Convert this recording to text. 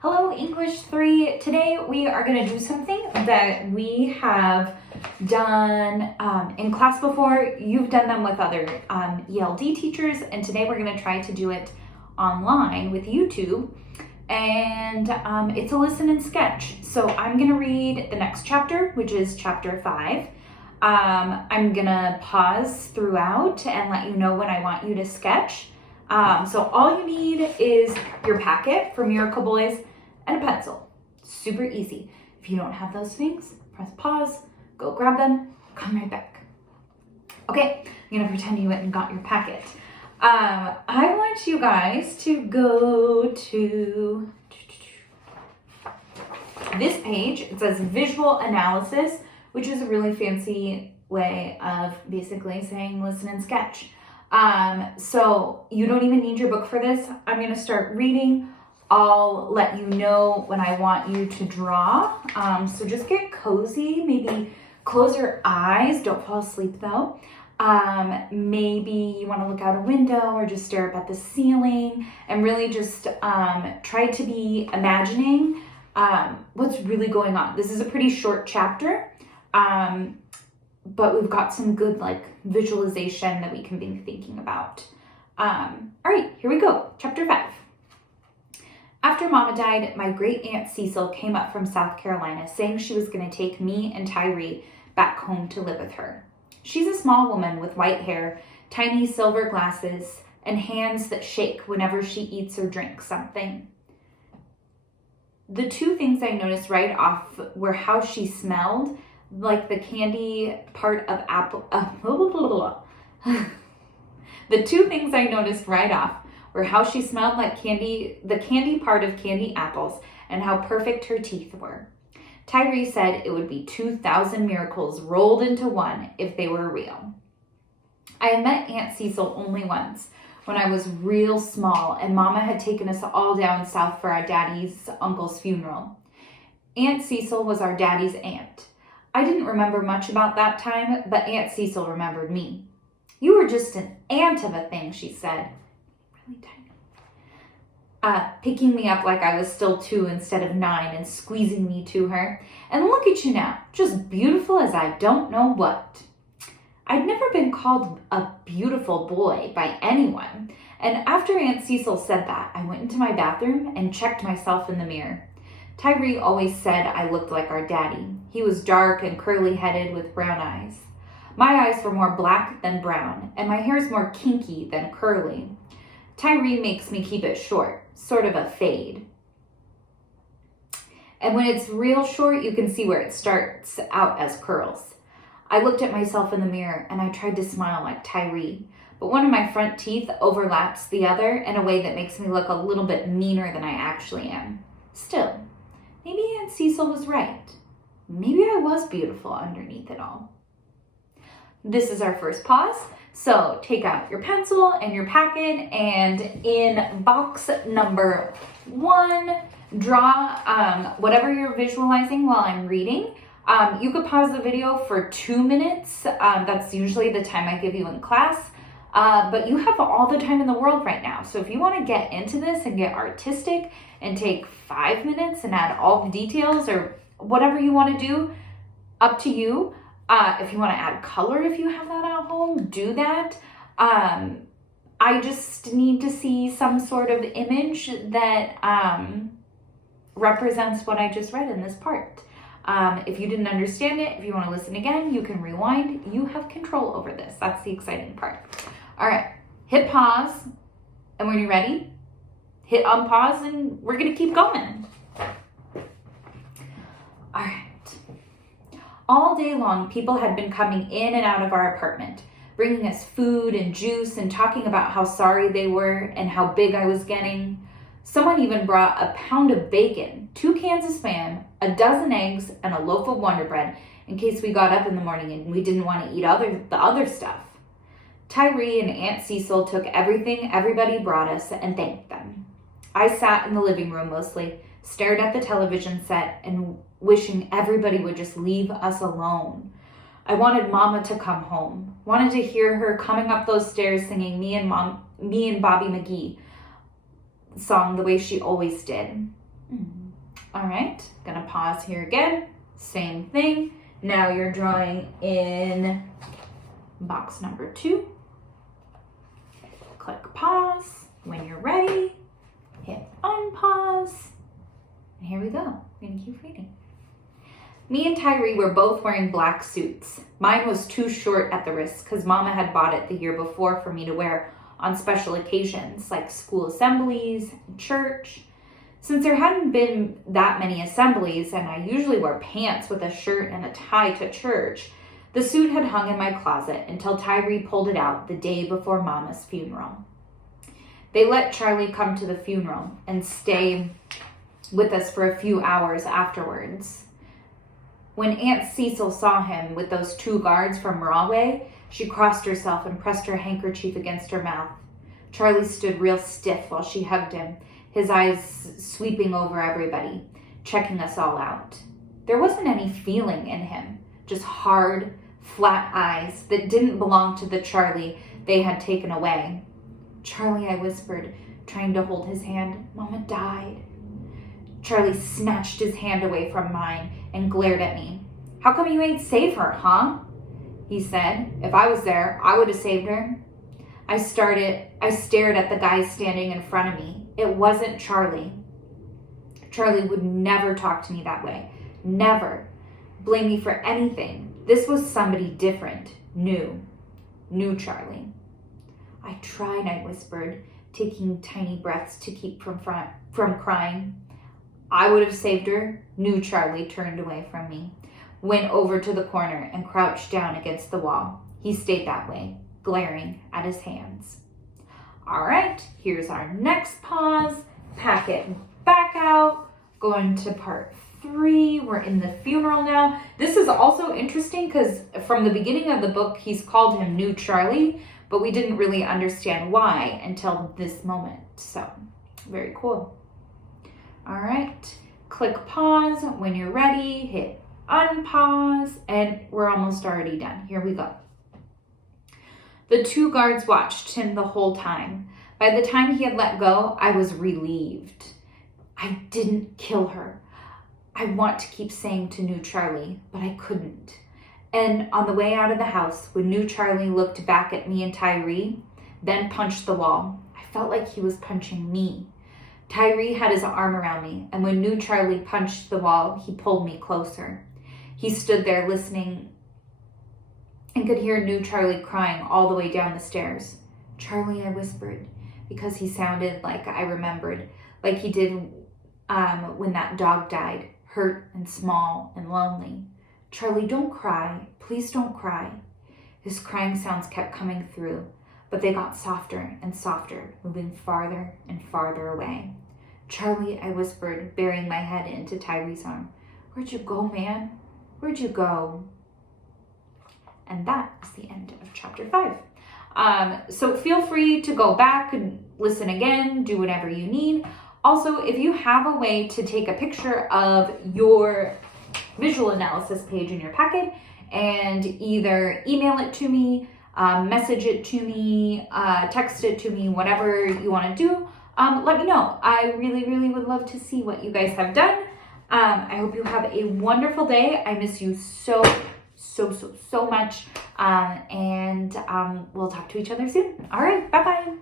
Hello, English 3. Today we are going to do something that we have done in class before. You've done them with other ELD teachers, and today we're going to try to do it online with YouTube. And it's a listen and sketch. So I'm going to read the next chapter, which is chapter 5. I'm going to pause throughout and let you know when I want you to sketch. So all you need is your packet for Miracle Boys and a pencil. Super easy. If you don't have those things, press pause, go grab them, come right back. Okay, I'm gonna pretend you went and got your packet. I want you guys to go to this page. It says visual analysis, which is a really fancy way of basically saying listen and sketch. So you don't even need your book for this. I'm going to start reading. I'll let you know when I want you to draw. So just get cozy. Maybe close your eyes. Don't fall asleep though. Maybe you want to look out a window or just stare up at the ceiling and really just try to be imagining what's really going on. This is a pretty short chapter. But we've got some good visualization that we can be thinking about. All right, here we go. Chapter 5. After Mama died, my great aunt Cecil came up from South Carolina saying she was going to take me and Tyree back home to live with her. She's a small woman with white hair, tiny silver glasses, and hands that shake whenever she eats or drinks something. The two things I noticed right off were how she smelled, like the candy part of apple. The two things I noticed right off were how she smelled like candy, the candy part of candy apples, and how perfect her teeth were. Tyree said it would be 2,000 miracles rolled into one if they were real. I had met Aunt Cecil only once, when I was real small, and Mama had taken us all down south for our daddy's uncle's funeral. Aunt Cecil was our daddy's aunt. I didn't remember much about that time, but Aunt Cecil remembered me. You were just an ant of a thing, she said. Really tiny. Picking me up like I was still 2 instead of 9 and squeezing me to her. And look at you now, just beautiful as I don't know what. I'd never been called a beautiful boy by anyone. And after Aunt Cecil said that, I went into my bathroom and checked myself in the mirror. Tyree always said I looked like our daddy. He was dark and curly-headed with brown eyes. My eyes were more black than brown, and my hair's more kinky than curly. Tyree makes me keep it short, sort of a fade. And when it's real short, you can see where it starts out as curls. I looked at myself in the mirror, and I tried to smile like Tyree, but one of my front teeth overlaps the other in a way that makes me look a little bit meaner than I actually am. Still, maybe Aunt Cecil was right. Maybe I was beautiful underneath it all. This is our first pause. So take out your pencil and your packet, and in box number 1, draw whatever you're visualizing while I'm reading. You could pause the video for 2 minutes. That's usually the time I give you in class. But you have all the time in the world right now. So if you want to get into this and get artistic and take 5 minutes and add all the details or whatever you want to do, up to you. If you want to add color, if you have that at home, do that. I just need to see some sort of image that represents what I just read in this part. If you didn't understand it, if you want to listen again, you can rewind. You have control over this. That's the exciting part. All right, hit pause. And when you're ready, hit unpause, and we're going to keep going. All right. All day long, people had been coming in and out of our apartment, bringing us food and juice and talking about how sorry they were and how big I was getting. Someone even brought a pound of bacon, 2 cans of Spam, a dozen eggs, and a loaf of Wonder Bread in case we got up in the morning and we didn't want to eat the other stuff. Tyree and Aunt Cecil took everything everybody brought us and thanked them. I sat in the living room mostly, stared at the television set, and wishing everybody would just leave us alone. I wanted Mama to come home, wanted to hear her coming up those stairs singing me and Bobby McGee song the way she always did. All right, gonna pause here again. Same thing. Now you're drawing in box number 2. Click pause. When you're ready, hit unpause. And here we go. I'm gonna keep reading. Me and Tyree were both wearing black suits. Mine was too short at the wrist because Mama had bought it the year before for me to wear on special occasions like school assemblies and church. Since there hadn't been that many assemblies and I usually wore pants with a shirt and a tie to church, the suit had hung in my closet until Tyree pulled it out the day before Mama's funeral. They let Charlie come to the funeral and stay with us for a few hours afterwards. When Aunt Cecil saw him with those 2 guards from Rahway, she crossed herself and pressed her handkerchief against her mouth. Charlie stood real stiff while she hugged him, his eyes sweeping over everybody, checking us all out. There wasn't any feeling in him, just hard, flat eyes that didn't belong to the Charlie they had taken away. "Charlie," I whispered, trying to hold his hand. "Mama died." Charlie snatched his hand away from mine and glared at me. "How come you ain't save her, huh?" he said. "If I was there, I would have saved her." I stared at the guy standing in front of me. It wasn't Charlie. Charlie would never talk to me that way. Never. Blame me for anything. This was somebody different. New Charlie. "I tried," I whispered, taking tiny breaths to keep from crying. "I would have saved her." New Charlie turned away from me, went over to the corner and crouched down against the wall. He stayed that way, glaring at his hands. All right, here's our next pause. Pack it back out. Going to part 3. We're in the funeral now. This is also interesting because from the beginning of the book, he's called him New Charlie, but we didn't really understand why until this moment. So, very cool. All right, click pause. When you're ready, hit unpause, and we're almost already done. Here we go. The 2 guards watched him the whole time. By the time he had let go, I was relieved. I didn't kill her. I want to keep saying to New Charlie, but I couldn't. And on the way out of the house, when New Charlie looked back at me and Tyree, then punched the wall, I felt like he was punching me. Tyree had his arm around me, and when New Charlie punched the wall, he pulled me closer. He stood there listening and could hear New Charlie crying all the way down the stairs. "Charlie," I whispered, because he sounded like I remembered, like he did when that dog died, hurt and small and lonely. "Charlie, don't cry. Please don't cry." His crying sounds kept coming through, but they got softer and softer, moving farther and farther away. "Charlie," I whispered, burying my head into Tyree's arm. "Where'd you go, man? Where'd you go?" And that is the end of chapter 5. So feel free to go back and listen again, do whatever you need. Also, if you have a way to take a picture of your visual analysis page in your packet and either email it to me, message it to me, text it to me, whatever you want to do, let me know. I really, really would love to see what you guys have done. I hope you have a wonderful day. I miss you so much. And we'll talk to each other soon. All right, bye-bye.